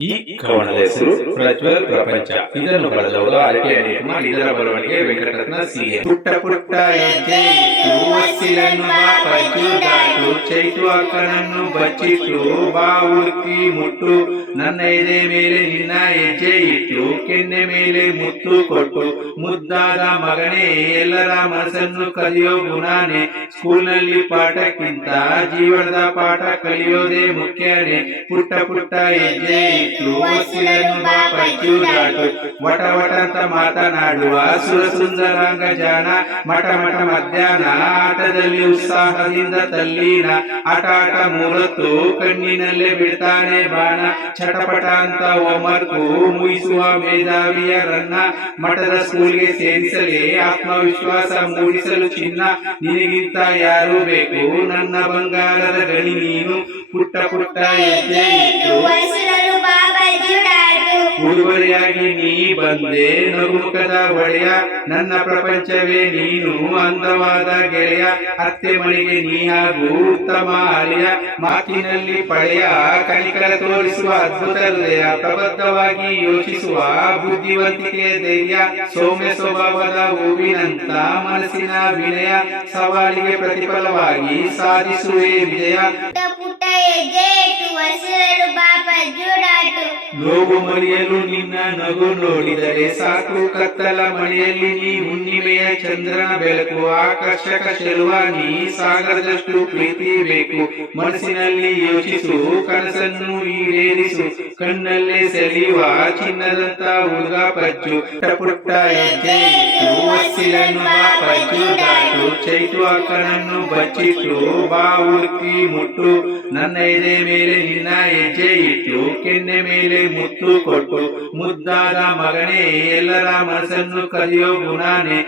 ಈ ಕವನದ ಹೆಸರು ಪ್ರಜ್ವಲ್ ಪ್ರಪಂಚ. ಇದನ್ನು ಬರೆದವರು ಅರಕೆ ಅನಿಲ್ಕುಮಾರ್. ಇದರ ಬರವಣಿಗೆ ವೆಂಕಟರತ್ನ CN. ಪುಟ್ಟ ಪುಟ್ಟ ಹೆಜ್ಜೆ ಇಟ್ಟು ಹೊಸ್ತಿಲನ್ನು ಬಾಪಚ್ಚು ದಾಟು, ಚೈತು ಅಕ್ಕನನ್ನು ಬಚ್ಚಿಟ್ಟು ಬಾ ಹುಡುಕಿ ಮುಟ್ಟು, ನನ್ನ ಎದೆ ಮೇಲೆ ನಿನ್ನ ಹೆಜ್ಜೆ ಇಟ್ಟು ಕೆನ್ನೆ ಮೇಲೆ ಮುತ್ತು ಕೊಟ್ಟು, ಮುದ್ದಾದ ಮಗನೇ ಎಲ್ಲರ ಮನಸ್ಸನ್ನು ಕಲಿಯೋ ಗುಣಾನೆ, ಸ್ಕೂಲ್ನಲ್ಲಿ ಪಾಠಕ್ಕಿಂತ ಜೀವನದ ಪಾಠ ಕಲಿಯೋದೇ ಮುಖ್ಯನೇ. ಪುಟ್ಟ ಪುಟ್ಟ ಹೆಜ್ಜೆ ಹೊಸ್ತಿಲನ್ನು ಬಾಪಚ್ಚು ದಾಟು, ವಟ ವಟ ಅಂತ ಮಾತನಾಡುವ ಸುರ ಸುಂದರಾಂಗ ಜಾನ, ಮಠ ಮಠ ಮಧ್ಯಾಹ್ನ ಆಟದಲ್ಲಿ ಉತ್ಸಾಹದಿಂದ ತಲ್ಲೀನ, ಆಟ ಆಟ ಮೂರತ್ತು ಕಣ್ಣಿನಲ್ಲೇ ಬಿಡ್ತಾನೆ ಬಾಣ, ಚಟಪಟ ಅಂತ ಹೋಮ್ವರ್ಕು ಮುಗಿಸುವ ಮೇಧಾವಿಯರನ್ನ, ಮಠದ ಸ್ಕೂಲ್ಗೆ ಸೇರಿಸಲೇ ಆತ್ಮವಿಶ್ವಾಸ ಮೂಡಿಸಲು ಚಿನ್ನ, ನಿನಗಿಂತ ಯಾರು ಬೇಕು ನನ್ನ ಬಂಗಾರದ ಗಣಿ ನೀನು, ಪುಟ್ಟ ಪುಟ್ಟ ಹೆಜ್ಜೆ ಇಟ್ಟು ಉಡುಗೊರೆಯಾಗಿ ನೀ ಬಂದೆ ನಗುಮುಖದ ಒಡೆಯ, ನನ್ನ ಪ್ರಪಂಚವೇ ನೀನು ಅಂದವಾದ ಗೆಳೆಯ, ಅತ್ತೆ ಮನೆಗೆ ನೀ ಹಾಗೂ ಉತ್ತಮ ಅಳಿಯ, ಮಾತಿನಲ್ಲಿ ಪಳೆಯ ಕನಿಕರ ತೋರಿಸುವ ಅದ್ಭುತ ಹೃದಯ, ಪ್ರಬದ್ಧವಾಗಿ ಯೋಚಿಸುವ ಬುದ್ಧಿವಂತಿಕೆ ಧೈರ್ಯ, ಸೌಮ್ಯ ಸ್ವಭಾವದ ಹೂವಿನಂತ ಮನಸ್ಸಿನ ವಿನಯ, ಸವಾಲಿಗೆ ಪ್ರತಿಫಲವಾಗಿ ಸಾಧಿಸುವೆ ವಿಜಯ. ನೋವು ಮರೆಯಲು ನಿನ್ನ ನಗು ನೋಡಿದರೆ ಸಾಕು, ಕತ್ತಲ ಮಳೆಯಲ್ಲಿ ನೀ ಹುಣ್ಣಿಮೆಯ ಚಂದ್ರನ ಬೆಳಕು, ಆಕರ್ಷಕ ಚೆಲುವ ನೀ ಸಾಗರದಷ್ಟು ಪ್ರೀತಿ ಬೇಕು, ಮನಸ್ಸಿನಲ್ಲಿ ಯೋಚಿಸು ಕನಸನ್ನು ಈಡೇರಿಸು, ಕಣ್ಣಲ್ಲೇ ಸೆಳೆಯುವ ಚಿನ್ನದಂತ ಹುಡುಗ ಪಚ್ಚು, ಪುಟ್ಟ ಹೆಜ್ಜೆ ಇಟ್ಟು ಹೊಸ್ತಿಲನ್ನು ಬಾಪಚ್ಚು ದಾಟು, ಚೈತು ಅಕ್ಕನನ್ನು ಬಚ್ಚಿಟ್ಟು ಬಾ ಹುಡುಕಿ ಮುಟ್ಟು, ನನ್ನ ಎದೆ ಮೇಲೆ ನಿನ್ನ ಹೆಜ್ಜೆ ಇಟ್ಟು ಕೆನ್ನೆ ಮೇಲೆ ಮುತ್ತು ಕೊಟ್ಟು, ಮುದ್ದಾದ ಮಗನೇ ಎಲ್ಲರ ಮನಸ್ಸನ್ನು ಕಲಿಯೋ ಗುಣಾನೆ,